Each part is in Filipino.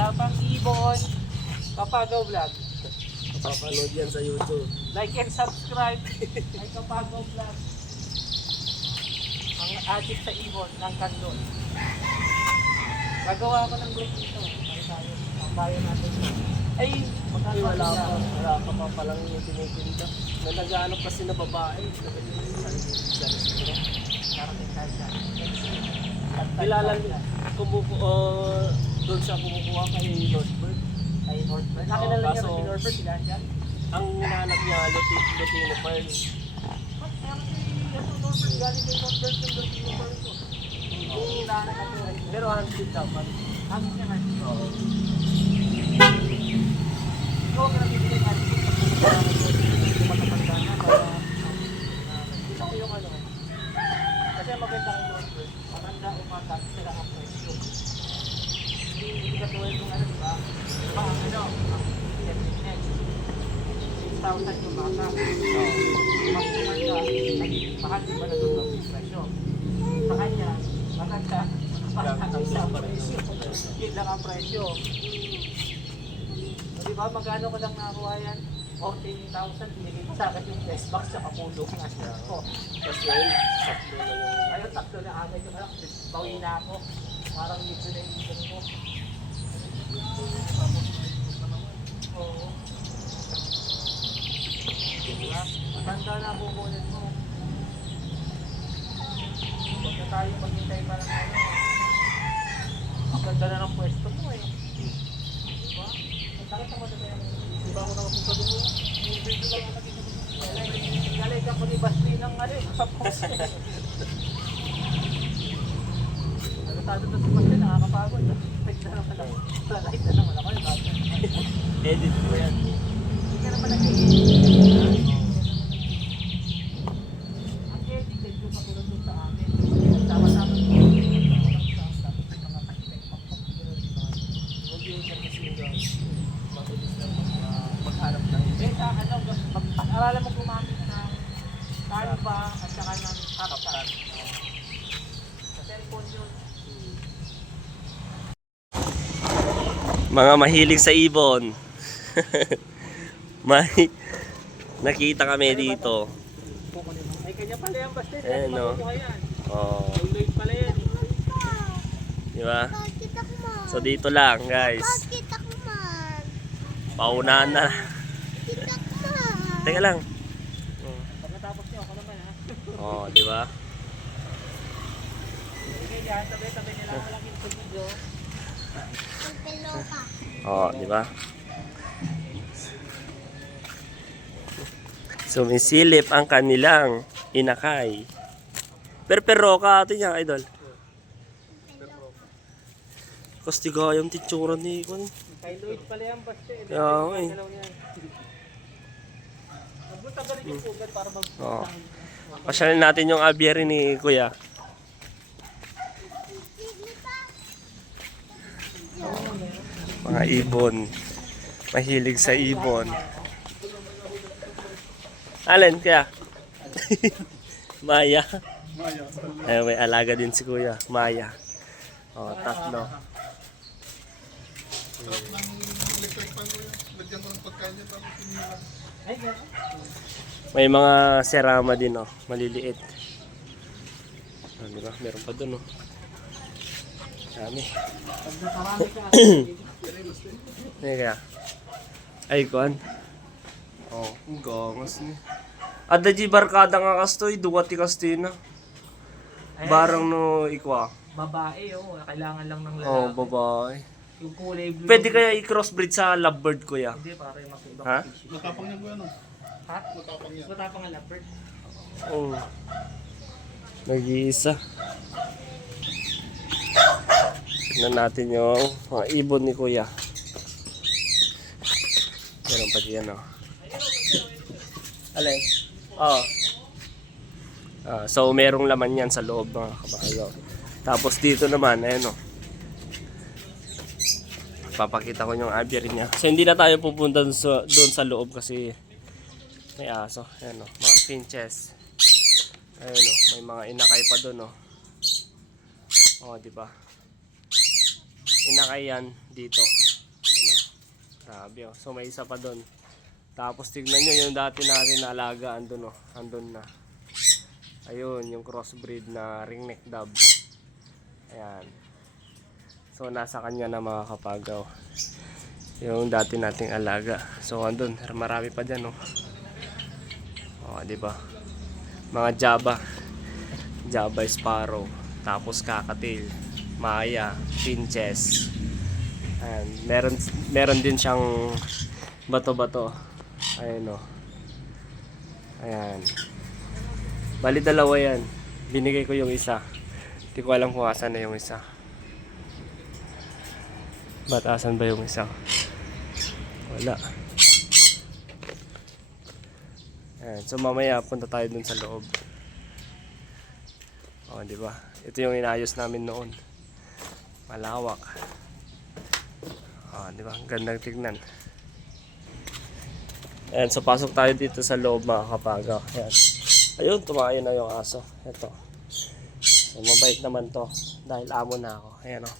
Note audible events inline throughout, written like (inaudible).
Usapang Ibon, Kapagaw Vlog. Papanood yan sa YouTube. Like and subscribe ay Kapagaw Vlog. Ang addict sa ibon ng Kandon. Gagawa ko ng group dito. Ay tayo. Ang bayan natin. Ay, Ay, wala pa. Wala pa pa palang yung tinitinda. Na naghahanap kasi na babae. Kilala niya. Kumuku, uh, doon siya kumukuha kay Northbird. Ay, Northburn. Oo, Nakilala niya rin si Northburn, sila dyan. Ang hinahanap niya, Lutino, Lutino Pearl. Galing kay Northburn yung Lutino Pearl ko. Hindi na nakatulad. Pero handed daw. Ang naman. Oo. Ikaw ang nabibili natin sa matapanda na para gusto ko yung ano kasi maganda kay Northburn maganda umata sila ang presyo hindi katulad yung ano diba diba ang ano ang electric net 6,000 yung baka pag tumanda nagiging mahal diba na doon ang presyo sa kanya maganda maganda sa presyo yun lang ang presyo Di ba, magkano ko lang nakakuha yan? 14,000, binigay ko sa akin yung test box sa kapulong nga siya ko. Tapos yun, sakto na yung... Ayun, takto na agad yung anak, bawi na ako. Parang libre na yung ibon ko. Oo. Diba? Matanda na kukunin mo. Huwag na tayo maghintay para ng ano. Ang ganda na ng pwesto mo eh. Diba? Ang takot naman na yung Di ba ako nakapunta doon? Yung video lang ako nakita doon. Galing ako ni Basti ng ano eh. Nagkatado na si Basti, nakakapagod. Light na naman ako. Light na naman ako. Edit ko yan. Hindi ka naman nag Ang edited yung katulad doon sa amin. Sama-sama yung mga pahitek. Hindi siya kasi yung mabilis lang mag- maghanap ng Eh, sa ano, mag- pag-aralan mo gumamit ng Canva at saka ng CapCut. Sa cellphone yun. Mga mahilig sa ibon. (laughs) May nakita kami dito. Ay, kanya pala yan, basta. Eh, no. Oh, pala di ba? So dito lang, guys. Paunahan na. Teka lang. Pagkatapos niyo, ako naman ha. Oh, di ba? Sige, yan. Tabi-tabi nila lang yung video. Oh, di ba? Sumisilip ang kanilang inakay. Pero pero ka ato niya, idol. Kastiga yung titsura ni Kon. Kay Lloyd pala yan, basta. Kaya nga eh. Magpunta ka rin yung pugad para mag- Oo. Pasyalin natin yung aviary ni Kuya. Mga ibon. Mahilig sa ibon. Alin kaya? (laughs) Maya. Ay, may alaga din si Kuya. Maya. Oh, tatlo. May mga serama din, oh. Maliliit. Ah, di ba? Meron pa dun, oh. Dami. Ano kaya? Ay, kuan. Oh, ang ni. Ada di barkada nga kastoy, duwati kastina. Barang no ikwa. babae, oh. Kailangan lang ng lalaki. Oh, babae. Yung kulay blue. Pwede kaya i-crossbreed sa lovebird kuya? Hindi, para yung magkaibang Ha? Matapang niya ko ano? Ha? Matapang yan. Matapang ang leopard. Oo. Nag-iisa. Tignan natin yung mga ibon ni kuya. Meron pa diyan, oh. Alay? Oo. Ah, so, merong laman yan sa loob mga kabayo. Tapos dito naman, ayan o. Papakita ko yung aviary niya. So, hindi na tayo pupunta doon sa loob kasi may aso. Ayan o, mga finches. Ayan o, may mga inakay pa doon o. O, di ba? Inakay yan dito. Sabi oh. So may isa pa doon. Tapos tignan nyo yung dati natin na alaga. Andun oh. Andun na. Ayun, yung crossbreed na ringneck dove. Ayan. So nasa kanya na mga kapagaw. Yung dati nating alaga. So andun, marami pa diyan oh. Oh, di ba? Mga Java. Java Sparrow. Tapos Kakatil. Maya. Pinches. And meron meron din siyang bato-bato. Ayun oh. Ayan. Bali dalawa yan. Binigay ko yung isa. Hindi ko alam kung asan na yung isa. Ba't asan ba yung isa? Wala. Ayan. So mamaya punta tayo dun sa loob. O, di ba? Ito yung inayos namin noon. Malawak. O, di ba? Ang Gandang tignan. Ayan, so pasok tayo dito sa loob mga kapagaw. Ayan. Ayun, tumayo na yung aso. Ito. So, mabait naman to. Dahil amo na ako. Ayan o.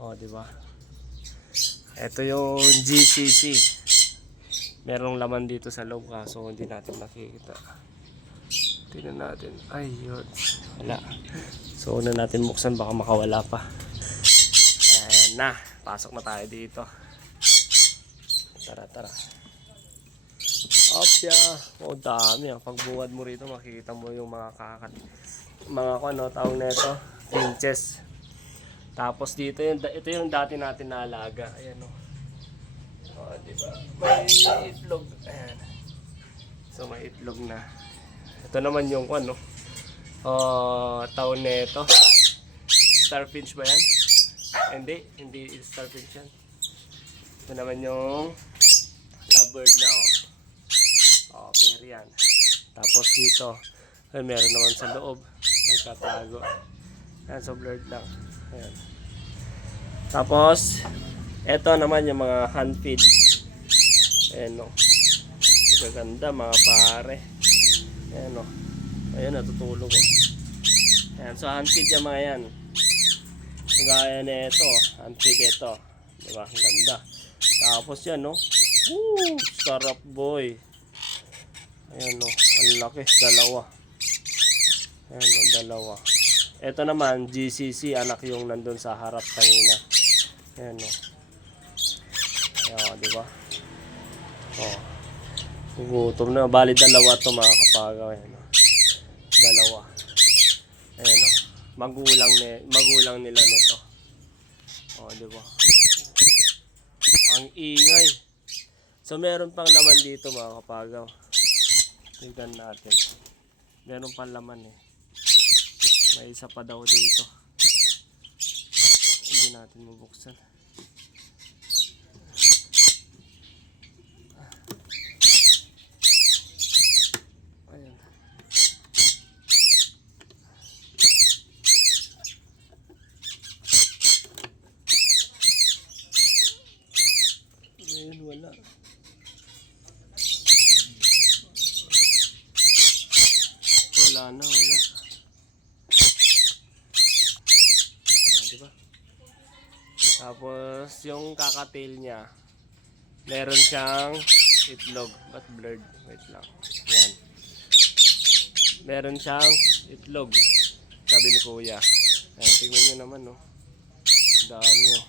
O, di ba? Ito yung GCC. Merong laman dito sa loob kaso hindi natin nakikita. Tingnan natin. Ay, yun. Wala. So, una natin buksan baka makawala pa. Ayan na. Pasok na tayo dito. Tara, tara. Opya. Oh, dami. ah. Pagbuwad mo rito, makikita mo yung mga kakat. Mga ko, ano, tawag na ito. Pinches. Tapos dito, yung, ito yung dati natin na alaga. Ayan, oh. Oh, di ba? May itlog. Ayan. So, may itlog na. Ito naman yung ano. Oh, taon na ito. Starfinch ba yan? Hindi, hindi starfinch yan. Ito naman yung lovebird na oh. Oh, pair yan. Tapos dito, ay meron naman sa loob. May katago. Ayan, so blurred lang. Ayan. Tapos, eto naman yung mga hand feed. Ayan o. Gaganda mga pare. Ayan o. Ayan, natutulog o. Ayan, so hand feed yung mga yan. Gaya na ito, hand feed ito. Diba? Ang ganda. Tapos yan no. Woo! Sarap boy. Ayan o. Ang laki. Dalawa. Ayan o, dalawa. Ito naman, GCC, anak yung nandun sa harap kanina. Ayan o. Ayan o, di ba? O. Gutom na. Bali, dalawa to mga kapagaw. Ayan o. Dalawa. Ayan o. Magulang, ni, magulang nila nito. O, di ba? Ang ingay. So, meron pang laman dito mga kapagaw. Tignan natin. Meron pang laman eh. May isa pa daw dito. Hindi natin mabuksan. Ayan. Ngayon wala. Wala na, wala. Ah, di ba? Tapos, yung kakatail niya, meron siyang itlog. Ba't blurred? Wait lang. Yan. Meron siyang itlog. Sabi ni kuya. Ayan, tingnan nyo naman, no. Dami, oh.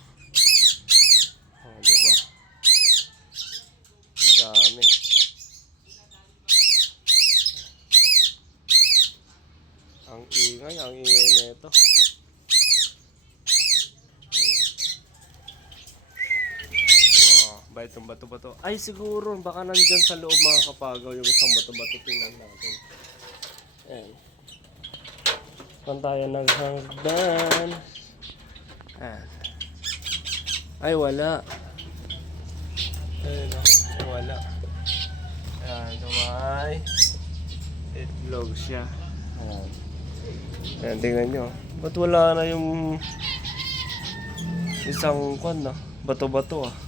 Oh, di ba? Dami. Ang ingay, ang ingay nito. Oh, ba itong bato-bato? Ay, siguro, baka nandyan sa loob mga kapagaw yung isang bato-bato. Tingnan natin. Ayan. Saan tayo naghagdan? Ayan. Ay, wala. Ayun, oh, wala. Ayan, so may itlog siya. Ayan. Ayan, tingnan nyo. Ba't wala na yung isang kwan na? Bato-bato ah.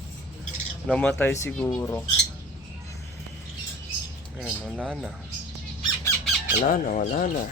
Namatay siguro. Ayan, wala na. Wala na, wala na.